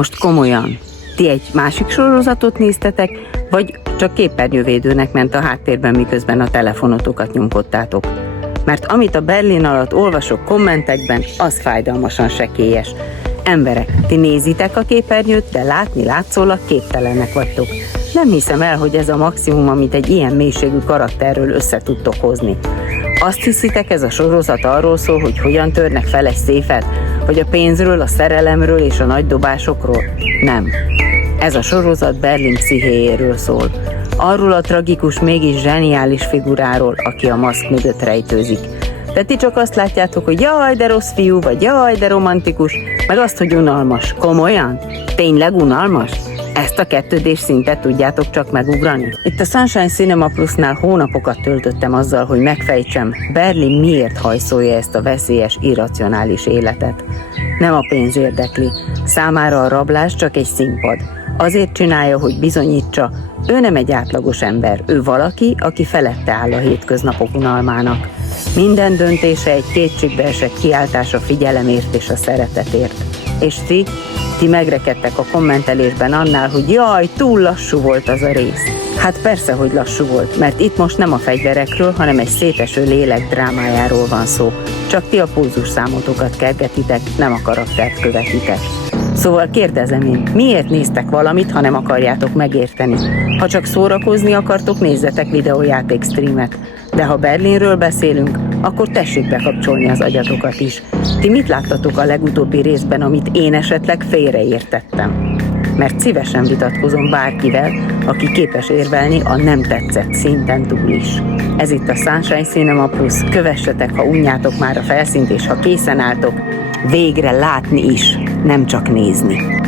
Most komolyan, ti egy másik sorozatot néztetek, vagy csak képernyővédőnek ment a háttérben, miközben a telefonotokat nyomkodtátok? Mert amit a Berlin alatt olvasok kommentekben, az fájdalmasan sekélyes. Emberek, ti nézitek a képernyőt, de látni látszólag képtelenek vagytok. Nem hiszem el, hogy ez a maximum, amit egy ilyen mélységű karakterről össze tudtok hozni. Azt hiszitek, ez a sorozat arról szól, hogy hogyan törnek fel egy széfet? Vagy a pénzről, a szerelemről és a nagy dobásokról? Nem. Ez a sorozat Berlin pszichéjéről szól. Arról a tragikus, mégis zseniális figuráról, aki a maszk mögött rejtőzik. De ti csak azt látjátok, hogy jaj, de rossz fiú, vagy jaj, de romantikus, meg azt, hogy unalmas. Komolyan? Tényleg unalmas? Ezt a 2D-s szintet tudjátok csak megugrani? Itt a Sunshine Cinema Plusnál hónapokat töltöttem azzal, hogy megfejtsem, Berlin miért hajszolja ezt a veszélyes, irracionális életet. Nem a pénz érdekli. Számára a rablás csak egy színpad. Azért csinálja, hogy bizonyítsa, ő nem egy átlagos ember, ő valaki, aki felette áll a hétköznapok unalmának. Minden döntése egy kétségbeesett kiáltás a figyelemért és a szeretetért. És ti megrekedtek a kommentelésben annál, hogy jaj, túl lassú volt az a rész. Hát persze, hogy lassú volt, mert itt most nem a fegyverekről, hanem egy széteső lélek drámájáról van szó. Csak ti a pulzusszámotokat kergetitek, nem a karaktert követitek. Szóval kérdezem én, miért néztek valamit, ha nem akarjátok megérteni? Ha csak szórakozni akartok, nézzetek videójáték streamet. De ha Berlinről beszélünk, akkor tessék bekapcsolni az agyatokat is. Ti mit láttatok a legutóbbi részben, amit én esetleg félreértettem? Mert szívesen vitatkozom bárkivel, aki képes érvelni a nem tetszett szinten túl is. Ez itt a Sunshine Cinema Plus, kövessetek, ha unjátok már a felszínt, és ha készen álltok, végre látni is, nem csak nézni.